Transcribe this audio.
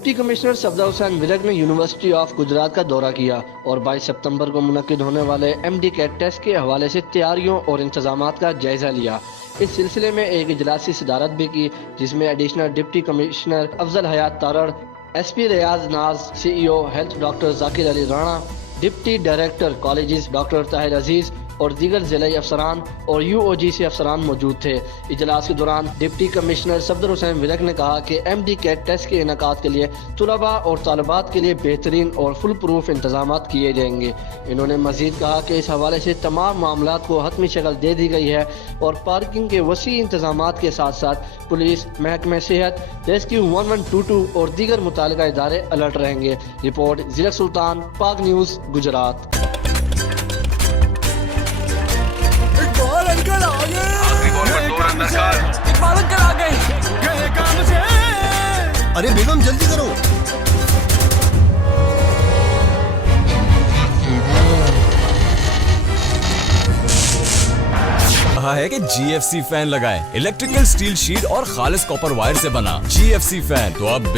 Deputy commissioner Safdar Hussain विलक ने university of Gujarat का दौरा किया और 22 सितंबर को मुनक्किद होने वाले MD कैट टेस्ट के हवाले से तैयारियों और इंतजामात का जायजा लिया। इस सिलसिले में एक इजलास की सदारत भी की, जिसमें additional deputy commissioner Afzal Hayat Tarar, SP Riaz Naz, CEO health doctor Zakir Ali Rana, deputy director colleges doctor Tahir Aziz और दीगर जिले अफसरान और UOGC अफसरान मौजूद थे। इजलास के दौरान डिप्टी कमिश्नर सफदर हुसैन विलक ने कहा कि MD कैट टेस्ट के इनेकाद के लिए तुलबा और तालिबात के लिए बेहतरीन और फुल प्रूफ इंतजाम किए जाएंगे। इन्होंने मजीद कहा कि इस हवाले से तमाम मामला को हतमी शक्ल दे दी गई है और पार्किंग के वसी इंतजाम के साथ साथ पुलिस, महकमे सेहत, रेस्क्यू 1122 और दीगर मुतालिका इदारे अलर्ट रहेंगे। रिपोर्ट जिला सुल्तान, पाक न्यूज़, गुजरात। अरे बेगम जल्दी करो। कहा है कि GFC फैन लगाएं, इलेक्ट्रिकल स्टील शीट और खालिस कॉपर वायर से बना GFC फैन। तो अब